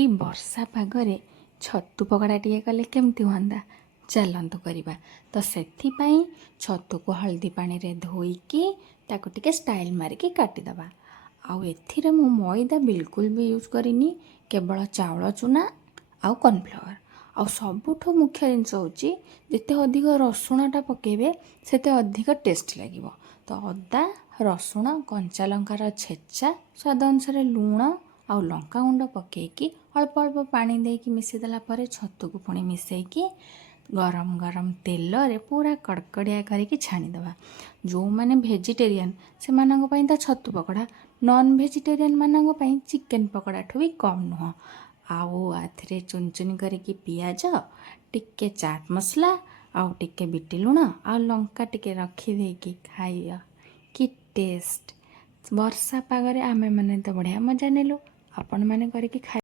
ଏଇ ବର୍ଷା ପାଗରେ ଛତୁ ପକୋଡ଼ା ଟିକେ କଲେ କେମିତି ହୁଅନ୍ତା? ଚାଲନ୍ତୁ କରିବା। ତ ସେଥିପାଇଁ ଛତୁକୁ ହଳଦୀ ପାଣିରେ ଧୋଇକି ତାକୁ ଟିକେ ଷ୍ଟାଇଲ୍ ମାରିକି କାଟିଦେବା। ଆଉ ଏଥିରେ ମୁଁ ମଇଦା ବିଲକୁଲ ବି ୟୁଜ୍ କରିନି, କେବଳ ଚାଉଳ ଚୁନା ଆଉ କର୍ଣ୍ଣଫ୍ଲାୱାର। ଆଉ ସବୁଠୁ ମୁଖ୍ୟ ଜିନିଷ ହେଉଛି ଯେତେ ଅଧିକ ରସୁଣଟା ପକାଇବେ ସେତେ ଅଧିକ ଟେଷ୍ଟ ଲାଗିବ। ତ ଅଦା, ରସୁଣ, କଞ୍ଚା ଲଙ୍କାର ଛେଚା, ସ୍ୱାଦ ଅନୁସାରେ ଲୁଣ ଆଉ ଲଙ୍କାଗୁଣ୍ଡ ପକାଇକି ଅଳ୍ପ ଅଳ୍ପ ପାଣି ଦେଇକି ମିଶାଇଦେଲା ପରେ ଛତୁକୁ ପୁଣି ମିଶାଇକି ଗରମ ଗରମ ତେଲରେ ପୁରା କଡ଼କଡ଼ିଆ କରିକି ଛାଣିଦେବା। ଯେଉଁମାନେ ଭେଜିଟେରିଆନ୍ ସେମାନଙ୍କ ପାଇଁ ତ ଛତୁ ପକୋଡ଼ା, ନନ୍ ଭେଜିଟେରିଆନ୍ ମାନଙ୍କ ପାଇଁ ଚିକେନ୍ ପକୋଡ଼ାଠୁ ବି କମ୍ ନୁହଁ। ଆଉ ଏଥିରେ ଚୁନ ଚୁନି କରିକି ପିଆଜ, ଟିକେ ଚାଟ୍ ମସଲା ଆଉ ଟିକେ ବିଟ ଲୁଣ ଆଉ ଲଙ୍କା ଟିକେ ରଖିଦେଇକି ଖାଇବା, କି ଟେଷ୍ଟ! ବର୍ଷା ପାଗରେ ଆମେମାନେ ତ ବଢ଼ିଆ ମଜା ନେଲୁ। ଆପଣମାନେ କରିକି ଖାଇ